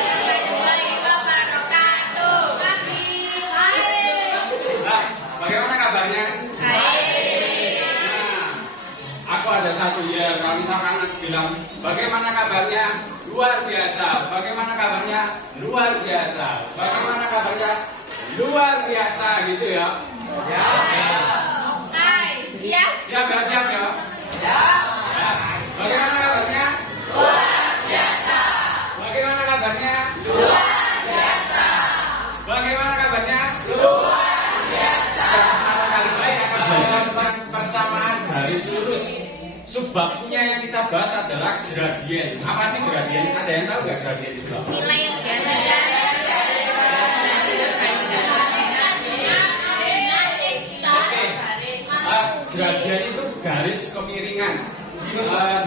Warahmatullahi wabarakatuh. Nah, bagaimana kabarnya? Aku ada satu ya, kalau misalkan bilang bagaimana kabarnya? Luar biasa. Bagaimana kabarnya? Luar biasa. Bagaimana kabarnya? Luar biasa gitu ya. Ya. Oke, siap? Siap ya, siap ya. Ya. Bagaimana kabarnya? Luar biasa. Bagaimana kabarnya? Luar biasa. Bagaimana kabarnya? Luar biasa. Pertama kali baik akan belajar tentang persamaan garis lurus. Sebabnya yang kita bahas adalah gradien. Apa sih gradien? Ada yang tahu nggak gradien itu? Nilai yang biasa dari gradien itu garis kemiringan.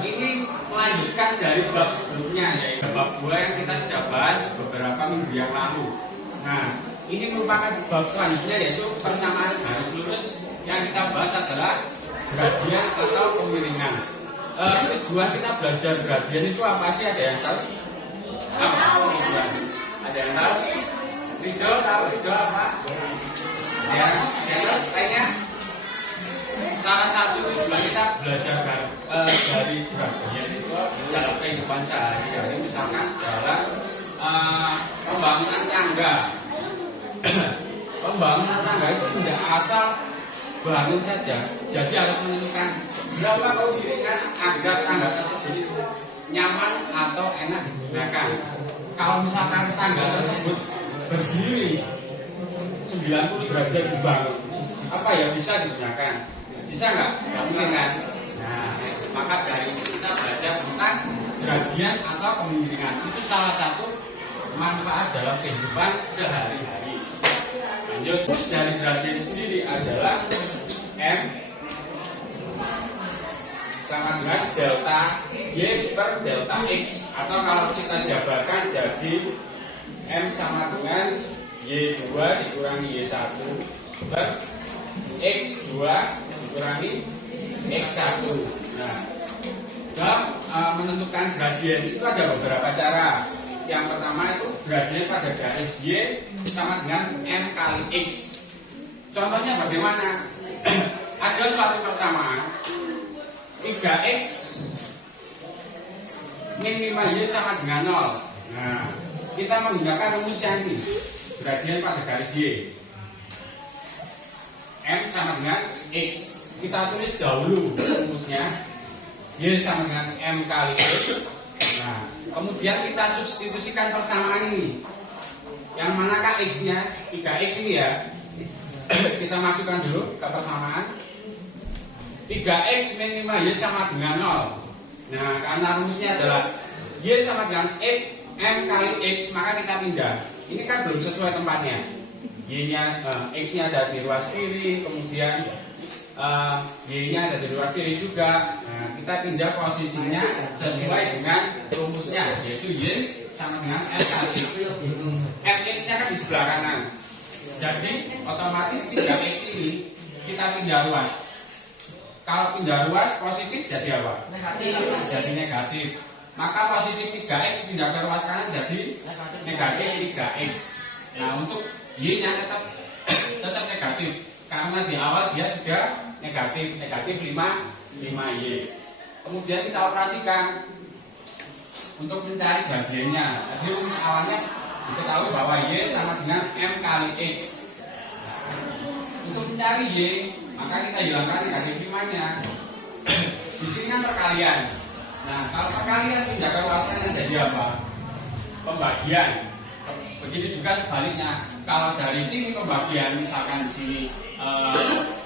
Ini melanjutkan dari bab sebelumnya, yaitu bab 2 yang kita sudah bahas beberapa minggu yang lalu. Nah, ini merupakan bab selanjutnya, yaitu persamaan garis lurus. Yang kita bahas adalah gradien atau kemiringan. Tujuan kita belajar gradien itu apa sih? Ada yang tahu? Apa tujuan? Ada yang tahu? Ridho tahu? Ridho apa? Ya, lainnya? Salah satu tujuan kita belajar dari gradien itu dalam kehidupan sehari-hari, misalkan dalam pembangunan tangga. Pembangunan tangga itu tidak asal bangun saja, jadi harus menentukan berapa kemiringan agar tangga tersebut itu nyaman atau enak digunakan. Kalau misalkan tangga tersebut berdiri 90 derajat dibangun, apa ya bisa digunakan? Bisa nggak? Nggak mungkin kan? Nah, maka dari itu kita belajar tentang gradien atau kemiringan. Itu salah satu manfaat dalam kehidupan sehari-hari. Lanjut, terus dari gradien sendiri adalah M sama dengan delta Y per delta X, atau kalau kita jabarkan jadi M sama dengan Y2 dikurangi Y1 per X2 dikurangi X1. Nah, dalam menentukan gradien itu ada beberapa cara. Yang pertama itu gradien pada garis Y sama dengan M kali X. Contohnya bagaimana? Ada suatu persamaan 3X min 5Y sama dengan 0. Nah, kita menggunakan rumus yang ini, gradien pada garis Y M sama dengan X. Kita tulis dahulu rumusnya, Y sama dengan M kali X. Nah, kemudian kita substitusikan persamaan ini. Yang manakah X-nya? 3X ini ya. Kita masukkan dulu ke persamaan. 3X min 5Y sama dengan 0. Nah, karena rumusnya adalah Y sama dengan M kali X, maka kita pindah. Ini kan belum sesuai tempatnya. Y-nya, X-nya ada di ruas kiri, kemudian Y-nya ada di ruas kiri juga. Nah, kita pindah posisinya sesuai dengan rumusnya, yaitu Y sama dengan M kali X. X-nya kan di sebelah kanan. Jadi otomatis 3X ini kita pindah ruas. Kalau pindah ruas positif jadi apa? Negatif. Jadi negatif. Maka positif 3X pindah ke ruas kanan jadi negatif 3X. Nah, untuk Y-nya tetap negatif karena di awal dia sudah negatif 5Y. Kemudian kita operasikan untuk mencari gradiennya. Jadi rumus awalnya diketahui bahwa Y sama dengan M kali X. Untuk mencari Y, maka kita hilangkan negatif 5-nya. Di sini kan perkalian. Nah, kalau perkalian pindah ke ruas kanan jadi apa? Pembagian. Begitu juga sebaliknya. Kalau dari sini pembagian, misalkan di sini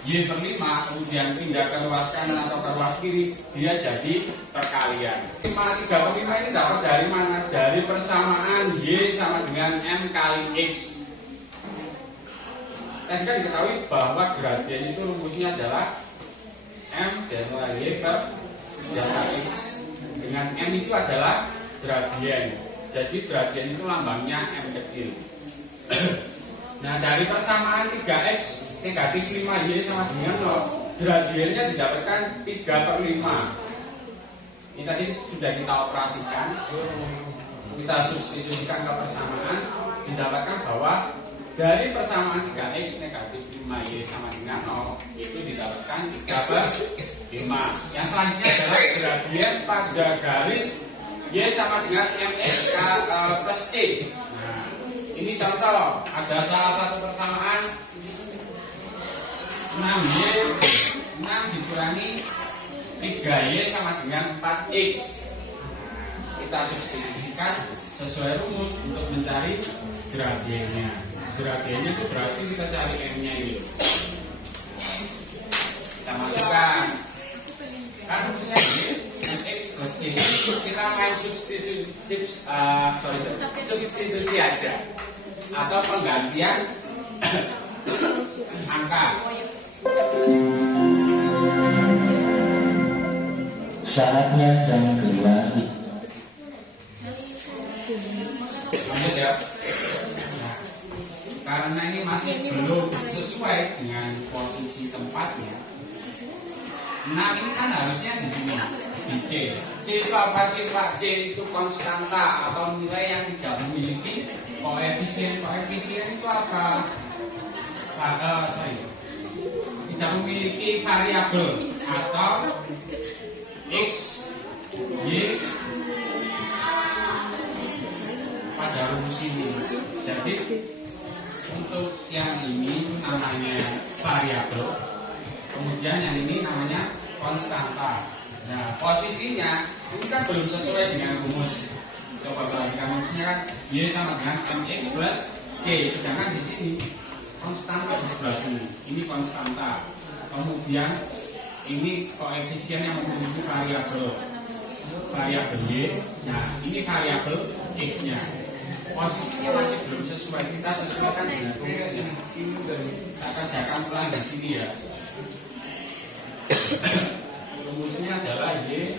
Y per 5, kemudian pindah ke ruas kanan atau ke ruas kiri, dia jadi perkalian. 3 per 5 ini dapat dari mana? Dari persamaan Y sama dengan M kali X. Tadi kan diketahui bahwa gradien itu rumusnya adalah M delta Y per delta X. Dengan M itu adalah gradien. Jadi gradien itu lambangnya M kecil. Nah, dari persamaan 3X negatif 5Y sama dengan 0, gradiennya didapatkan 3 per 5. Ini tadi sudah kita operasikan, kita substitusikan ke persamaan, didapatkan bahwa dari persamaan 3x negatif 5y sama dengan 0 itu didapatkan 3/5. Yang selanjutnya adalah gradien pada garis y sama dengan mx plus c. Nah, ini contoh, ada salah satu persamaan 6y 6 dikurangi 3y sama dengan 4x. Kita substitusikan sesuai rumus untuk mencari gradiennya. Gradiennya itu berarti kita cari m-nya ini. Kita masukkan. Kan rumusnya ini mx plus c. Kita main substitusi aja. Atau penggantian angka. Syaratnya dan kedua. Lanjut ya. Nah, karena ini masih belum sesuai dengan posisi tempatnya. 6 ini kan harusnya di sini di C. C itu apa sih Pak? C itu konstanta atau nilai yang tidak memiliki koefisien. Koefisien itu apa? Tidak memiliki variabel atau x, y pada rumus ini. Jadi untuk yang ini namanya variabel, kemudian yang ini namanya konstanta. Nah, posisinya ini kan belum sesuai dengan rumus. Coba perhatikan rumusnya kan y sama dengan mx plus c, sedangkan di sini konstanta di sebelah sini. Ini konstanta. Kemudian ini koefisien yang memiliki variabel y. Nah, ini variabel x-nya. Posisinya masih belum sesuai, kita sesuaikan dengan rumusnya. Kita kerjakan ulang di sini ya. Rumusnya adalah y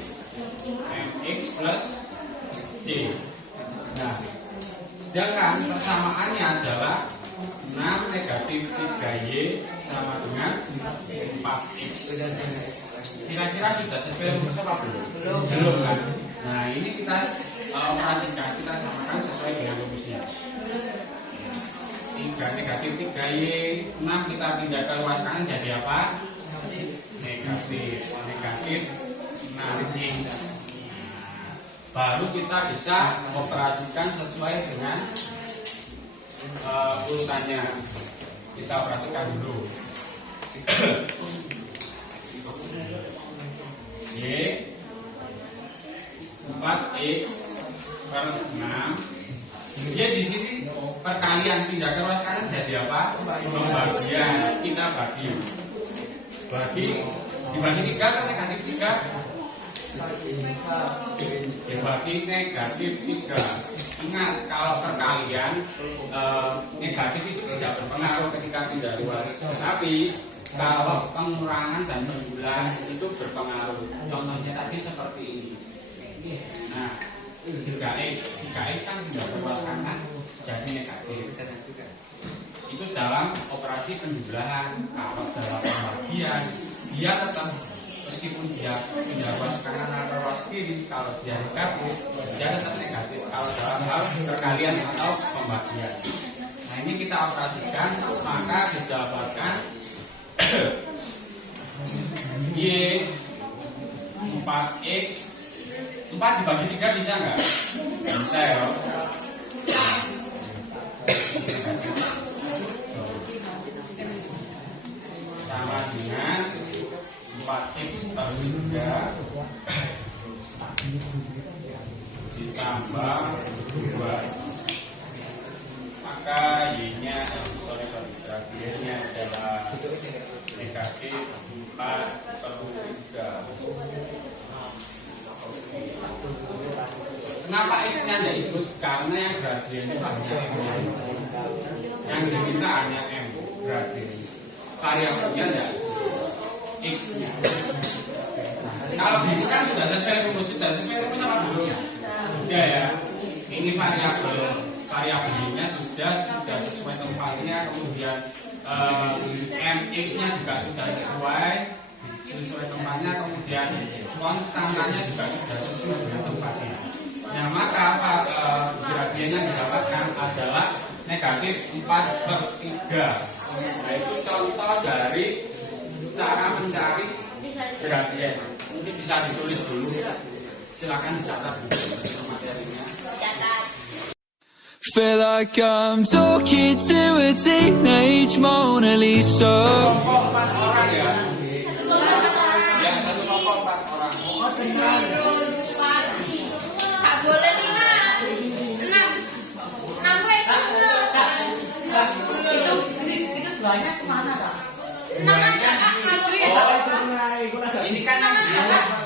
mx plus c. Nah, sedangkan persamaannya adalah 6 negatif 3y sama dengan 4x. Kira-kira sudah sesuai rumus apa belum? Belum kan? Nah, ini kita operasikan, kita samakan sesuai dengan rumusnya. 3 negatif 3y, 6 kita pindah ke luas kanan jadi apa? Negatif 6x. Baru kita bisa operasikan sesuai dengan urutannya. Kita operasikan dulu. Y 4x per 6. Y di sini perkalian, pindah ke ruas kanan jadi apa? Pembagian. Kita bagi dibagi 3 kan negatif 3. Dibagi negatif 3. Ingat, kalau perkalian negatif itu tidak berpengaruh ketika pindah ruas. Tapi kalau pengurangan dan pengulangan itu berpengaruh. Contohnya tadi seperti ini. Nah, 3x kan pindah ke ruas kanan jadi negatif. Itu dalam operasi penjumlahan. Kalau dalam pembagian dia tetap, meskipun dia pindah ruas kanan atau ruas kiri, kalau dia negatif dia tetap negatif. Kalau dalam hal perkalian atau pembagian. Nah, ini kita operasikan, maka didapatkan y 4x 4 dibagi 3 bisa nggak? Bisa ya. Sama dengan 4x per 3 ditambah 2. Maka y-nya gradiennya adalah negatif 4 per 3. Kenapa x-nya tidak ikut? Karena yang gradien itu hanya m-nya. Yang diminta hanya m gradien. Variabelnya tidak x-nya. Kalau gini kan sudah sesuai rumus, apa belum? Sudah ya. Ini variabelnya sudah sesuai tempatnya, kemudian mx-nya juga sudah sesuai. sesuai tempatnya, kemudian konstantannya juga sudah sesuai dengan tempatnya. Nah, maka gradiennya didapatkan adalah negatif 4/3. Nah, itu contoh dari cara mencari gradien. Ini bisa ditulis dulu. Silakan dicatat dulu materinya. Feel like I'm talking to a teenage Mona Lisa. Kelompok 4 orang ya. Yang satu kelompok 4 orang. Tak boleh 6 Banyak kemana kak? 6 aja kak, maju ya. Ini kan 6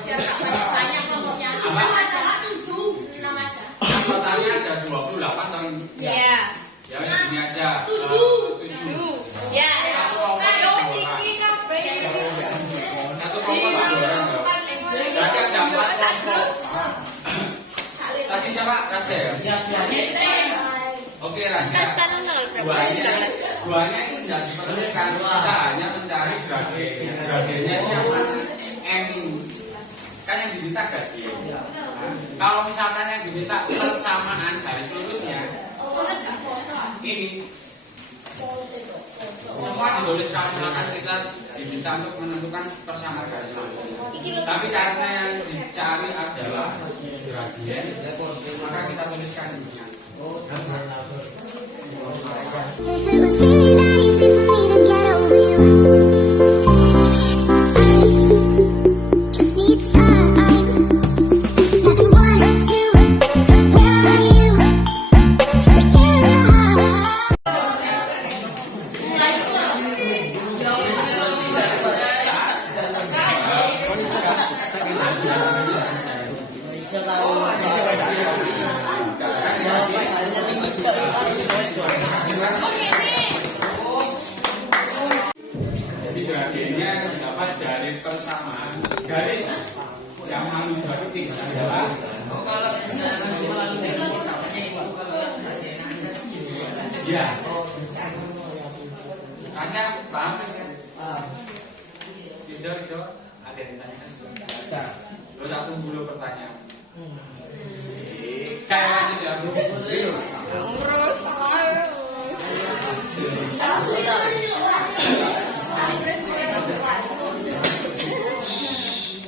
Biar tak banyak kelompoknya. 6 aja kak, 7. 6 aja. yang totalnya ada 28 tahun. Iya. Ya ini aja. 7. Ya. Ayo tinggi kabeh. Satu kelompok 2 orang. Berarti ada 4 kelompok. Tadi siapa? Rasya ya? Oke, Rasya. Duanya itu tidak diperlukan. Kita hanya mencari gradien. Gradiennya siapa? M. Kan yang diminta gradien. Kalau misalkan yang diminta persamaan garis lurusnya, ini semua ditulis misalkan kita diminta untuk menentukan persamaan garis lurus. Tapi karena yang dicari adalah gradien, maka kita tuliskan demikian. If it was really that easy for me to get over you, I just need time. Step 1, 2, where are you? We're still in the heart. Jadi gradiennya didapat dari persamaan garis yang malu dari tiga adalah ya. Asya, paham Asya? Video, ada yang tanya. Lo tak tunggu dulu pertanyaan. Kayaknya tidak begitu.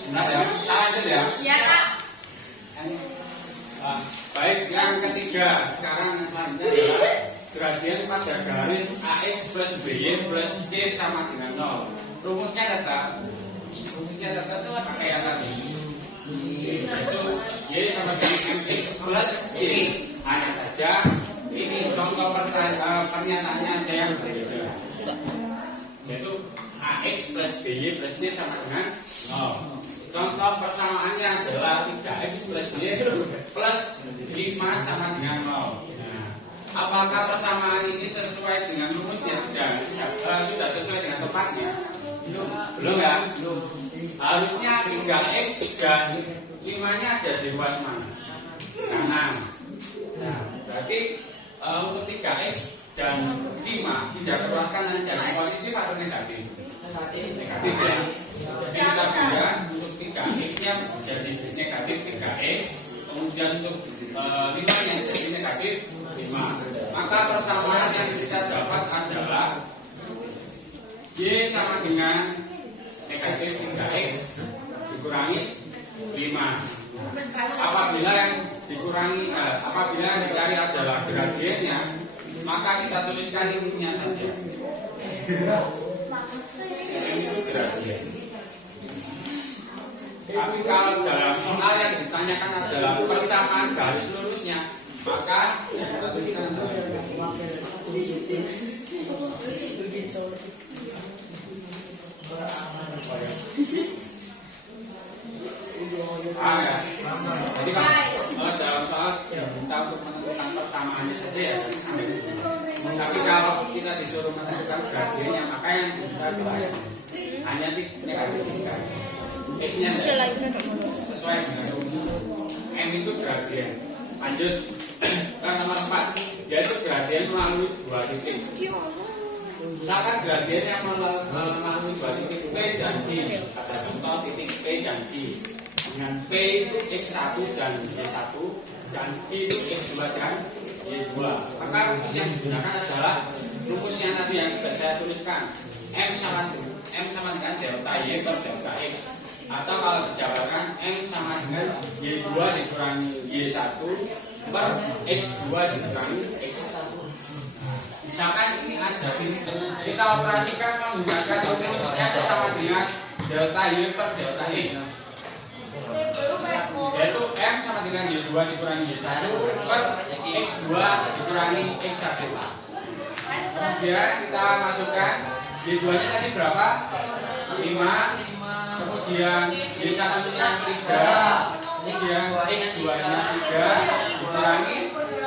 Nah ya, salah ya. Ya kak. Baik, yang ketiga sekarang selanjutnya adalah gradien pada garis AX plus BY plus C sama dengan 0. Rumusnya tetap pakai yang tadi. Itu Y sama dengan MX plus C. Hanya saja ini contoh pernyataannya aja yang berbeda. Yaitu AX plus BY plus C sama dengan 0. Contoh persamaannya adalah 3X plus Y plus 5 sama dengan 0. Nah, apakah persamaan ini sesuai dengan rumusnya? Sudah sesuai dengan tempatnya? Belum ya? Harusnya 3X dan 5-nya ada di ruas mana? Kanan. Nah, berarti untuk 3X dan 5 tidak ruas kanan jadi positif atau negatif? Negatif ya. Jadi kita sudah untuk 3X-nya jadi negatif 3X, kemudian untuk 5-nya jadi negatif 5. Maka persamaan yang kita dapat adalah Y sama dengan negatif 3X dikurangi 5. Apabila yang dicari adalah gradiennya, maka kita tuliskan ininya saja. Itu gradien. Tapi kalau dalam soal yang ditanyakan adalah persamaan garis lurusnya, maka yang kita tuliskan adalah ya. Jadi kalau dalam soal kita untuk menentukan persamaannya saja ya sampai sini. Tapi kalau kita disuruh menentukan gradiennya, maka yang kita adalah hanya negatif 3. X-nya sesuai dengan rumus. M itu gradien. Lanjut ke nomor 4, yaitu gradien melalui 2 titik. Misalkan gradien yang melalui dua titik P dan Q. Ada contoh titik P dan Q. Dengan P itu X1 dan Y1 dan Q itu X2 dan Y2. Maka rumus yang digunakan adalah rumusnya tadi yang sudah saya tuliskan. M sama dengan delta Y per delta X. Atau kalau dijabarkan M sama dengan Y2 dikurangi Y1 per X2 dikurangi X1. Misalkan ini ada kita operasikan menggunakan rumusnya sama dengan delta Y per delta X. Yaitu M sama dengan Y2 dikurangi Y1 per X2 dikurangi X1. Kemudian kita masukkan Y2 nya tadi berapa? 5. Kemudian Y1 nya 3. Kemudian X2 nya 3 dikurangi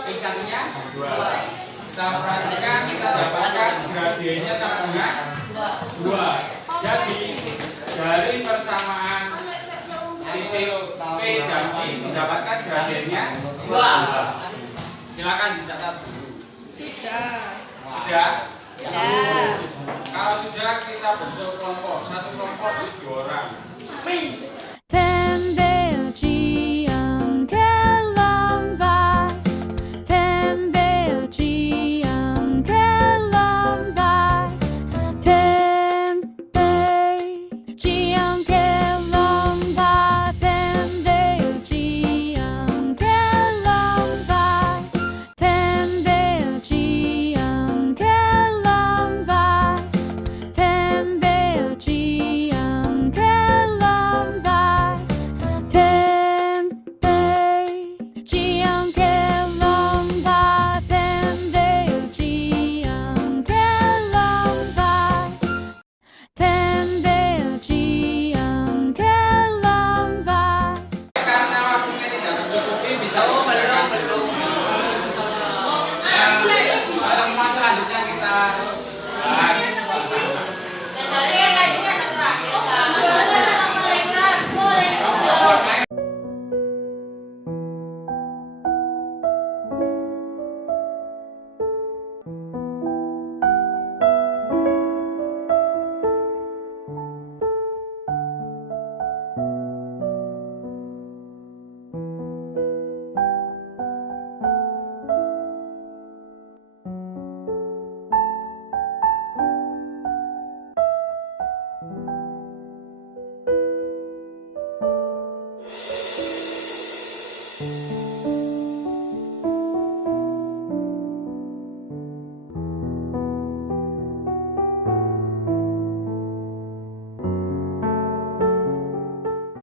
X1 nya 2. Kita operasikan, kita dapatkan gradiennya sama dengan 2. Jadi dari persamaan titik P dan Q mendapatkan gradiennya 2. Silakan dicatat dulu. Sudah. Sudah? Sudah. Kalau sudah kita bentuk kelompok. Satu kelompok 7 orang. 偏北夕阳天蓝白，偏北夕阳天蓝白，偏北夕阳天蓝白，偏北夕阳天蓝白，偏北夕阳天蓝白，偏北夕阳天蓝白。偏北夕阳天蓝白，偏北夕阳天蓝白，偏北夕阳天蓝白。 Karena waktunya tidak mencukupi bisa Belum.